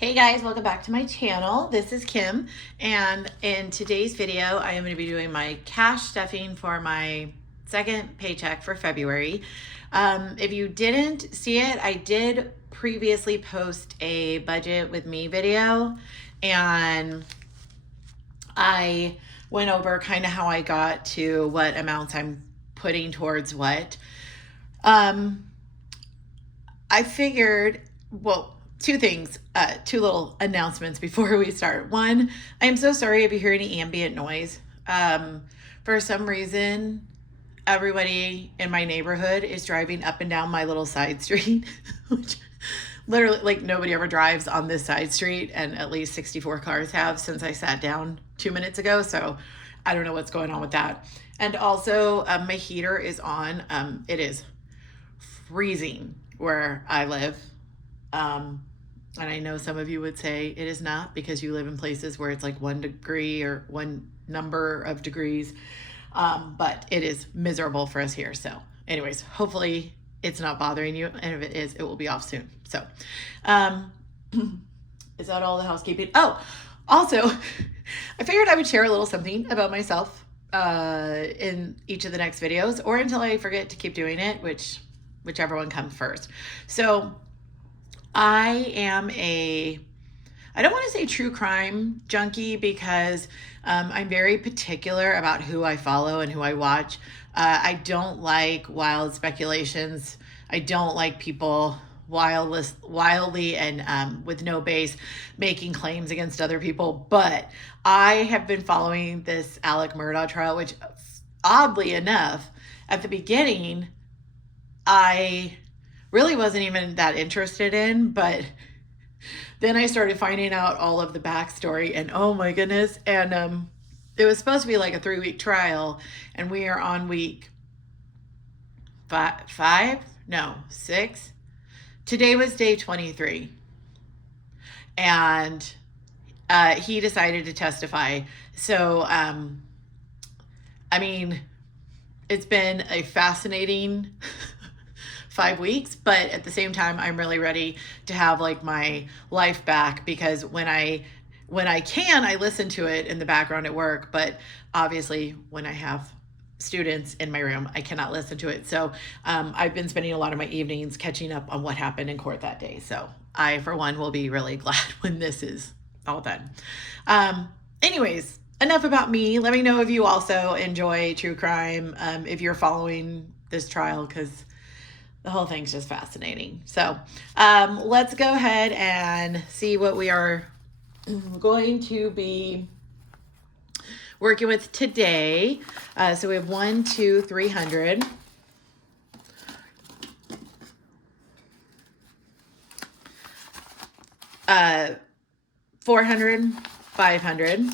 Hey guys, welcome back to my channel. This is Kim, and in today's video, I am going to be doing my cash stuffing for my second paycheck for February. If you didn't see it, I did previously post a budget with me video, and I went over kind of how I got to what amounts I'm putting towards what. I figured, well, two things, two little announcements before we start. One, I am so sorry if you hear any ambient noise. For some reason, everybody in my neighborhood is driving up and down my little side street, which literally, like, nobody ever drives on this side street, and at least 64 cars have since I sat down 2 minutes ago. So I don't know what's going on with that. And also, my heater is on. It is freezing where I live. And I know some of you would say it is not because you live in places where it's like 1 degree or one number of degrees. But it is miserable for us here. So anyways, hopefully it's not bothering you. And if it is, it will be off soon. So, is that all the housekeeping? Oh, also, I figured I would share a little something about myself, in each of the next videos, or until I forget to keep doing it, whichever one comes first. So I am I don't want to say true crime junkie because I'm very particular about who I follow and who I watch. I don't like wild speculations. I don't like people wildly and with no base making claims against other people. But I have been following this Alec Murdaugh trial, which oddly enough, at the beginning, I really wasn't even that interested in, but then I started finding out all of the backstory, and oh my goodness. And it was supposed to be like a 3-week trial, and we are on week five? No, 6. Today was day 23. And he decided to testify. So, I mean, it's been a fascinating 5 weeks, but at the same time, I'm really ready to have like my life back, because when I can, I listen to it in the background at work, but obviously when I have students in my room, I cannot listen to it. So I've been spending a lot of my evenings catching up on what happened in court that day. So I, for one, will be really glad when this is all done. Anyways, enough about me. Let me know if you also enjoy true crime, if you're following this trial, because the whole thing's just fascinating. So let's go ahead and see what we are going to be working with today. So we have 1, 2, 300. Uh, 400, 500.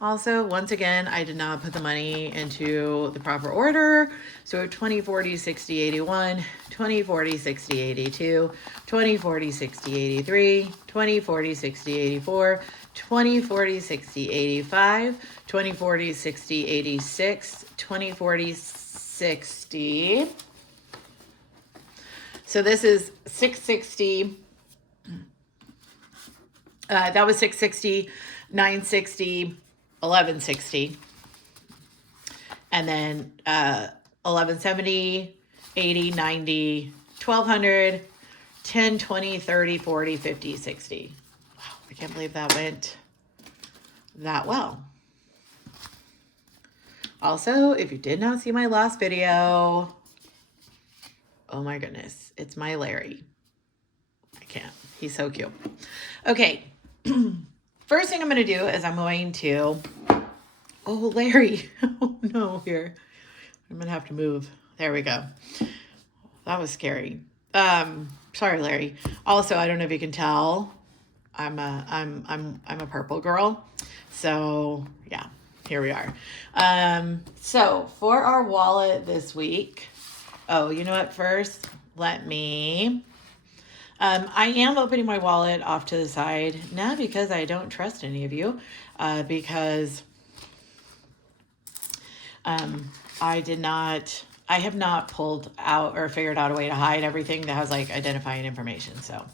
Also, once again, I did not put the money into the proper order. So 20, 40, 60, 81, 20, 40, 60, 82, 20, 40, 60, 83, 20, 40, 60, 84, 20, 40, 60, 85, 20, 40, 60, 86, 20, 40, 60. So this is 660. That was 660, 960, 1160, and then 1170, 80, 90, 1200, 10, 20, 30, 40, 50, 60. Wow, I can't believe that went that well. Also, if you did not see my last video, oh my goodness, it's my Larry. I can't. He's so cute. Okay. First thing I'm going to do is I'm going to, oh, Larry, oh no, here, I'm going to have to move. There we go. That was scary. Sorry, Larry. Also, I don't know if you can tell, I'm a purple girl. So yeah, here we are. So for our wallet this week, oh, you know what? First, let me, I am opening my wallet off to the side, not because I don't trust any of you, because I have not pulled out or figured out a way to hide everything that has like identifying information. So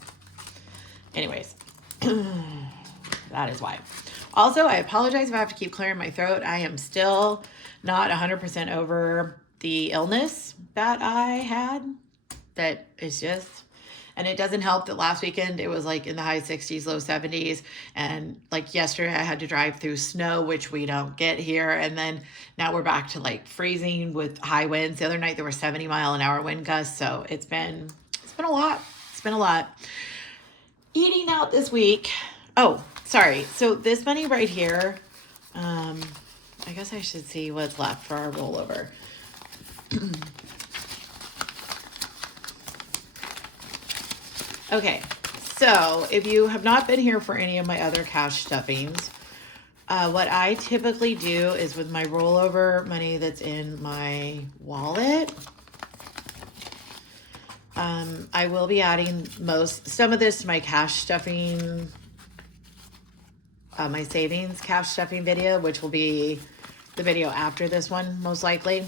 Anyways, that is why. Also, I apologize if I have to keep clearing my throat. I am still not 100% over the illness that I had. That is just, and it doesn't help that last weekend it was like in the high 60s, low 70s. And like yesterday, I had to drive through snow, which we don't get here. And then now we're back to like freezing with high winds. The other night there were 70-mile-an-hour wind gusts. So it's been a lot. It's been a lot. Eating out this week. Oh, sorry. So this money right here, I guess I should see what's left for our rollover. Okay, so if you have not been here for any of my other cash stuffings, what I typically do is with my rollover money that's in my wallet, I will be adding some of this to my cash stuffing, my savings cash stuffing video, which will be the video after this one, most likely.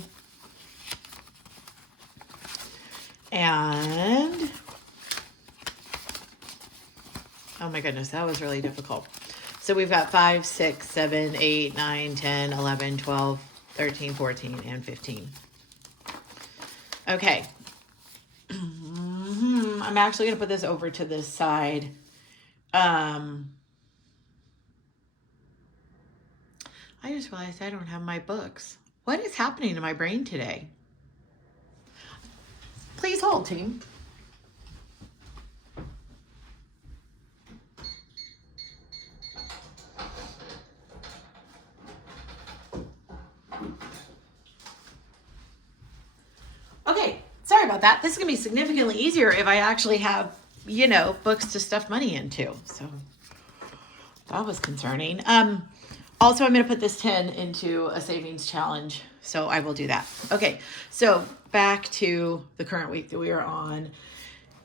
And oh my goodness, that was really difficult. So we've got 5, 6, 7, 8, 9, 10, 11, 12, 13, 14, and 15. Okay. I'm actually going to put this over to this side. I just realized I don't have my books. What is happening to my brain today? Please hold, team. Okay, sorry about that. This is going to be significantly easier if I actually have, books to stuff money into. So that was concerning. Also, I'm going to put this 10 into a savings challenge. So I will do that. Okay, so back to the current week that we are on.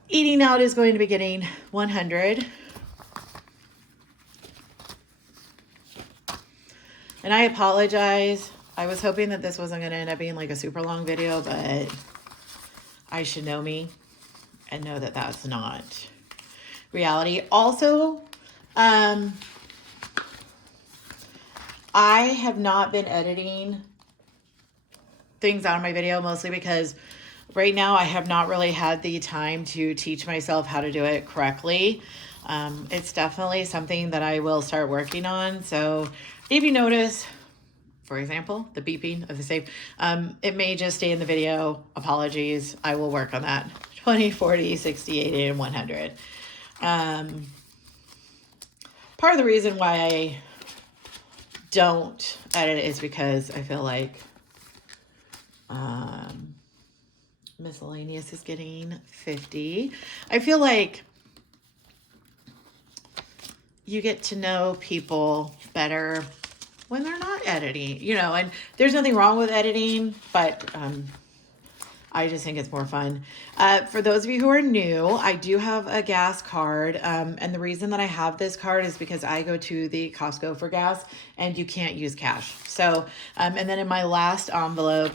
Eating out is going to be getting 100. And I apologize. I was hoping that this wasn't going to end up being like a super long video, but I should know me and know that that's not reality. Also, I have not been editing things out of my video, mostly because right now I have not really had the time to teach myself how to do it correctly. It's definitely something that I will start working on. So if you notice, for example, the beeping of the safe, it may just stay in the video. Apologies. I will work on that. 20, 40, 60, 80, and 100. Part of the reason why I don't edit is because I feel like miscellaneous is getting 50. I feel like you get to know people better when they're not editing, and there's nothing wrong with editing, but I just think it's more fun. For those of you who are new, I do have a gas card. And the reason that I have this card is because I go to the Costco for gas and you can't use cash. So, and then in my last envelope,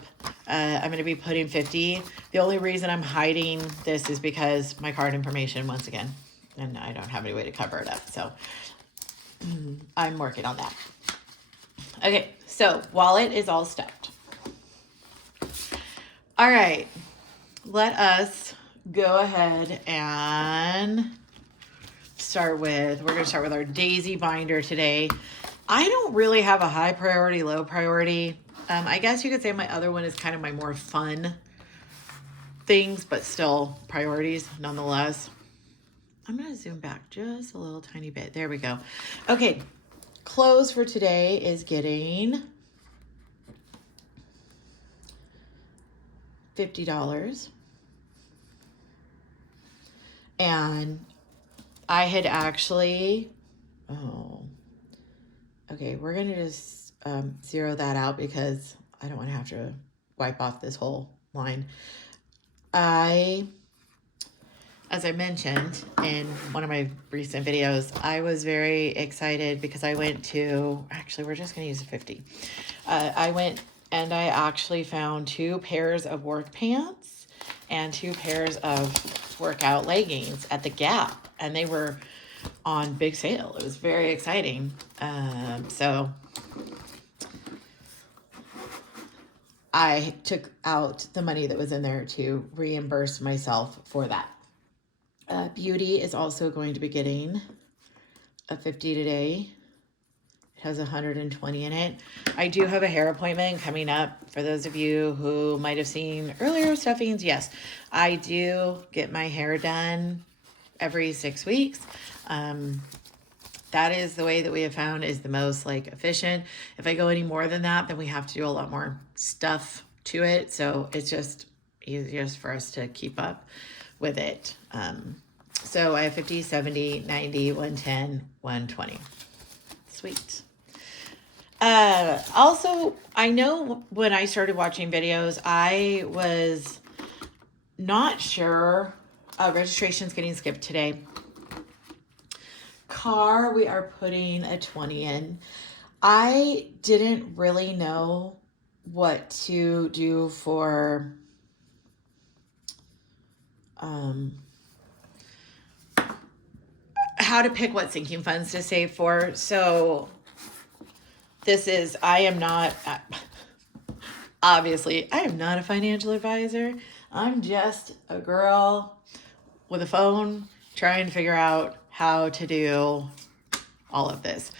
I'm going to be putting 50. The only reason I'm hiding this is because my card information, once again, and I don't have any way to cover it up. So I'm working on that. Okay, so wallet is all stuffed. All right, let us go ahead and we're going to start with our daisy binder today. I don't really have a high priority, low priority. I guess you could say my other one is kind of my more fun things, but still priorities nonetheless. I'm going to zoom back just a little tiny bit. There we go. Okay, close for today is getting $50. And I had actually, okay, we're going to just zero that out because I don't want to have to wipe off this whole line. As I mentioned in one of my recent videos, I was very excited because I went to, actually, we're just going to use a 50. I went and I actually found 2 pairs of work pants and 2 pairs of workout leggings at the Gap. And they were on big sale. It was very exciting. So I took out the money that was in there to reimburse myself for that. Beauty is also going to be getting a 50 today. It has 120 in it. I do have a hair appointment coming up. For those of you who might have seen earlier stuffings, yes, I do get my hair done every 6 weeks. That is the way that we have found is the most like efficient. If I go any more than that, then we have to do a lot more stuff to it. So it's just easiest for us to keep up with it. So I have 50, 70, 90, 110, 120. Sweet. Also, I know when I started watching videos, I was not sure. Registration's getting skipped today. Car, we are putting a 20 in. I didn't really know what to do for how to pick what sinking funds to save for. So I am not, obviously, I am not a financial advisor. I'm just a girl with a phone trying to figure out how to do all of this.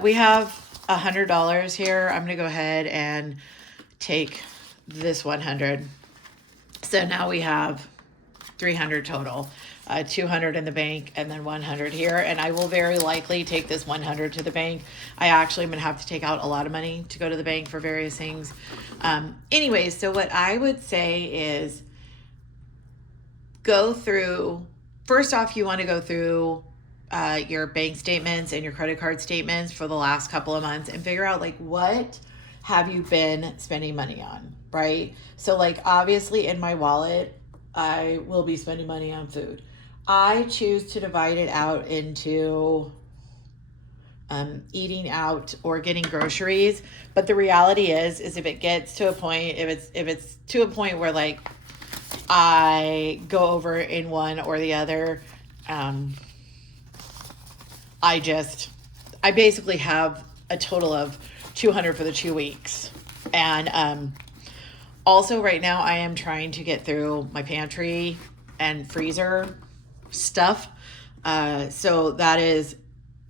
We have $100 here. I'm going to go ahead and take this 100. So now we have 300 total, 200 in the bank and then 100 here. And I will very likely take this 100 to the bank. I actually am going to have to take out a lot of money to go to the bank for various things. Anyways, so what I would say is go through, first off, you want to go through your bank statements and your credit card statements for the last couple of months and figure out like what have you been spending money on, right? So like obviously in my wallet, I will be spending money on food. I choose to divide it out into eating out or getting groceries. But the reality is if it gets to a point, if it's to a point where like I go over in one or the other, I basically have a total of 200 for the 2 weeks. And also right now I am trying to get through my pantry and freezer stuff. So that is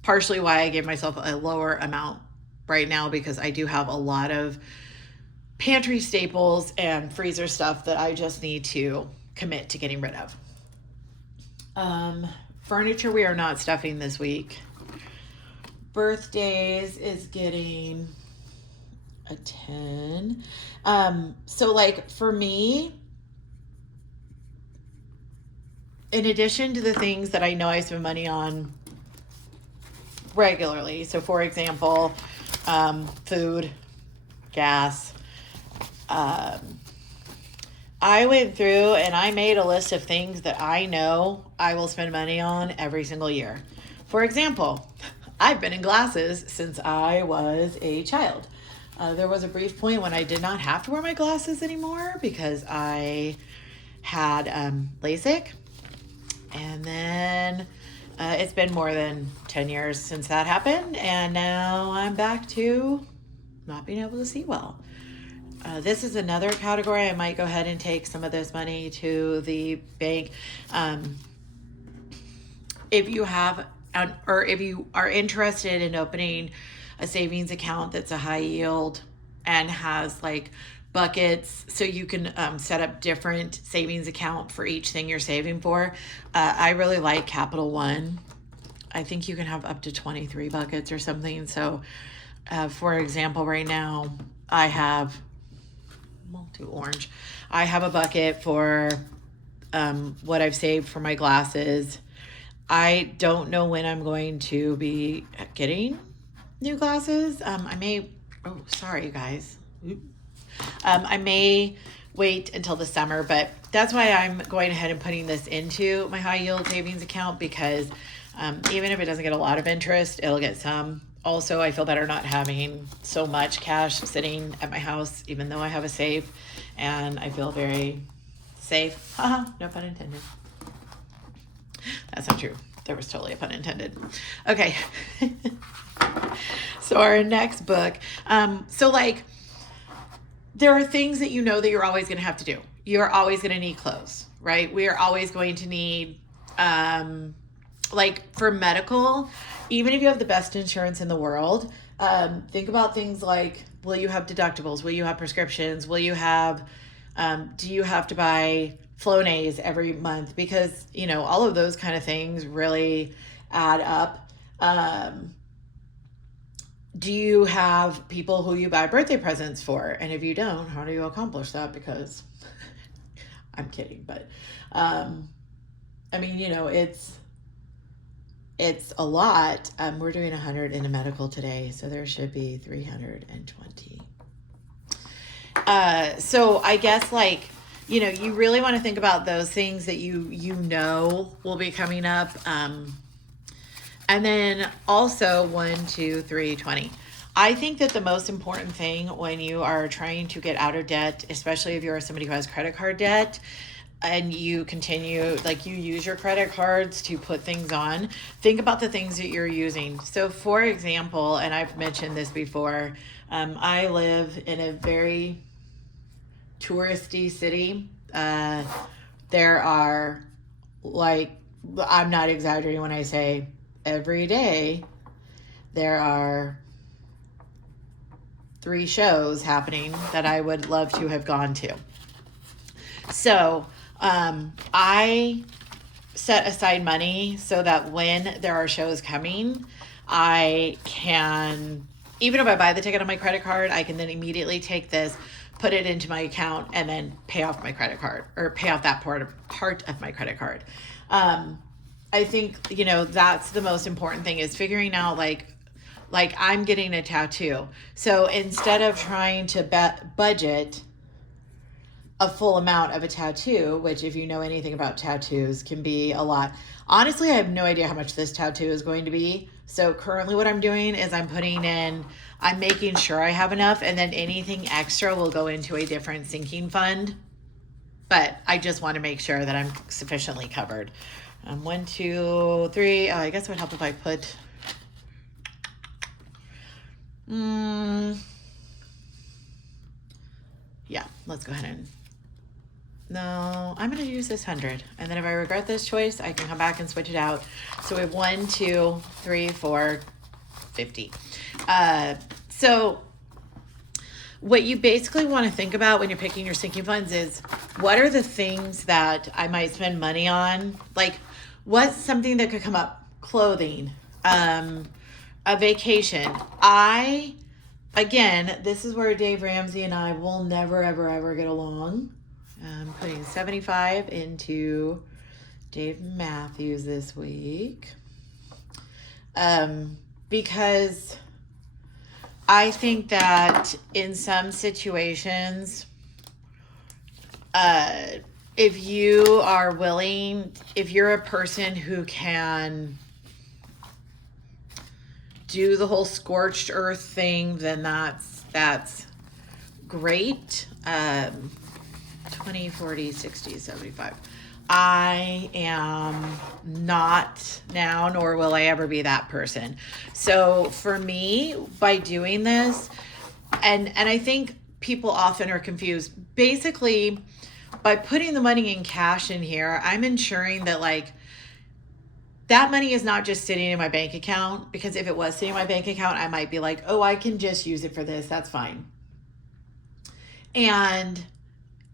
partially why I gave myself a lower amount right now, because I do have a lot of pantry staples and freezer stuff that I just need to commit to getting rid of. Furniture, we are not stuffing this week. Birthdays is getting a 10. So like for me, in addition to the things that I know I spend money on regularly, so for example, food, gas, I went through and I made a list of things that I know I will spend money on every single year. For example, I've been in glasses since I was a child. There was a brief point when I did not have to wear my glasses anymore because I had LASIK. And then it's been more than 10 years since that happened. And now I'm back to not being able to see well. This is another category. I might go ahead and take some of this money to the bank. If you have, or if you are interested in opening a savings account that's a high yield and has like buckets, so you can set up different savings account for each thing you're saving for. I really like Capital One. I think you can have up to 23 buckets or something. So for example, right now I have multi-orange. I have a bucket for what I've saved for my glasses. I don't know when I'm going to be getting new glasses. I may, oh, sorry, you guys. I may wait until the summer, but that's why I'm going ahead and putting this into my high yield savings account, because even if it doesn't get a lot of interest, it'll get some. Also, I feel better not having so much cash sitting at my house, even though I have a safe, and I feel very safe. Haha, no pun intended. That's not true. There was totally a pun intended. Okay. So our next book. So like, there are things that you know that you're always going to have to do. You're always going to need clothes, right? We are always going to need, like for medical, even if you have the best insurance in the world, think about things like, will you have deductibles? Will you have prescriptions? Will you have, do you have to buy Flonase every month? Because, you know, all of those kind of things really add up. Do you have people who you buy birthday presents for? And if you don't, how do you accomplish that? Because I'm kidding, but I mean, you know, it's a lot. We're doing 100 in a medical today, so there should be 320. So I guess like, you know, you really want to think about those things that you know will be coming up. And then also 1, 2, 3, 20. I think that the most important thing when you are trying to get out of debt, especially if you're somebody who has credit card debt and you continue, like you use your credit cards to put things on, think about the things that you're using. So for example, and I've mentioned this before, I live in a very touristy city. There are, like, I'm not exaggerating when I say every day there are 3 shows happening that I would love to have gone to. So I set aside money so that when there are shows coming, I can, even if I buy the ticket on my credit card, I can then immediately take this, put it into my account, and then pay off my credit card, or pay off that part of my credit card. I think, you know, that's the most important thing, is figuring out like I'm getting a tattoo. So instead of trying to budget a full amount of a tattoo, which if you know anything about tattoos can be a lot. Honestly, I have no idea how much this tattoo is going to be. So currently what I'm doing is I'm making sure I have enough, and then anything extra will go into a different sinking fund. But I just want to make sure that I'm sufficiently covered. 1, 2, 3. Oh, I guess it would help if I put. Yeah, let's go ahead and. No, I'm going to use this 100. And then if I regret this choice, I can come back and switch it out. So we have 1, 2, 3, 4, 50. So what you basically want to think about when you're picking your sinking funds is, what are the things that I might spend money on? Like, what's something that could come up? Clothing, a vacation. Again, this is where Dave Ramsey and I will never, ever, ever get along. I'm putting 75 into Dave Matthews this week. Because I think that in some situations, if you are willing, if you're a person who can do the whole scorched earth thing, then that's great. 20, 40, 60, 75. I am not now, nor will I ever be that person. So for me, by doing this, and I think people often are confused. Basically, by putting the money in cash in here, I'm ensuring that like that money is not just sitting in my bank account, because if it was sitting in my bank account, I might be like, oh, I can just use it for this. That's fine. And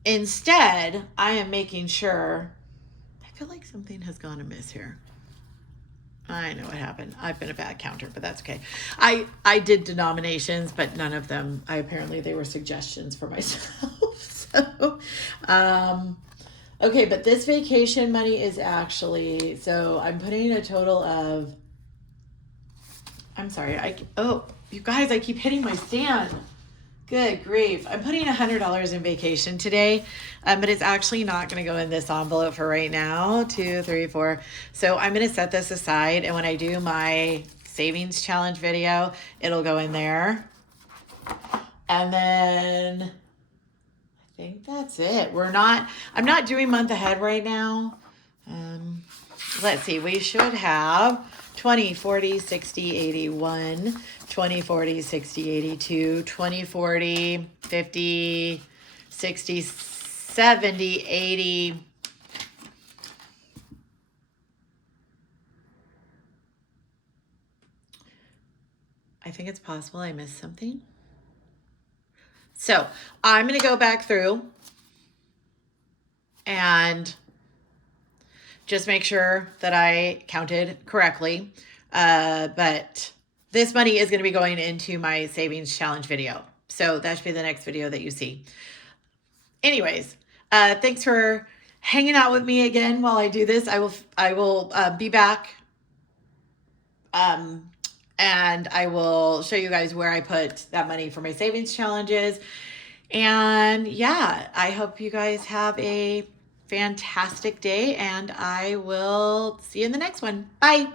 instead, I am making sure, I feel like something has gone amiss here. I know what happened. I've been a bad counter, but that's okay. I did denominations, but none of them, apparently they were suggestions for myself. So, okay, but this vacation money is actually, so I'm putting a total of, I'm sorry, you guys, I keep hitting my stand. Good grief. I'm putting $100 in vacation today, but it's actually not going to go in this envelope for right now. 2, 3, 4. So I'm going to set this aside, and when I do my savings challenge video, it'll go in there. And then I think that's it. I'm not doing month ahead right now. let's see, we should have 20, 40, 60, 81, 20, 40, 60, 82, 20, 40, 50, 60, 70, 80. I think it's possible I missed something. So I'm going to go back through and just make sure that I counted correctly. But this money is going to be going into my savings challenge video. So that should be the next video that you see. Anyways, thanks for hanging out with me again while I do this. I will be back. And I will show you guys where I put that money for my savings challenges. And yeah, I hope you guys have a fantastic day, and I will see you in the next one. Bye.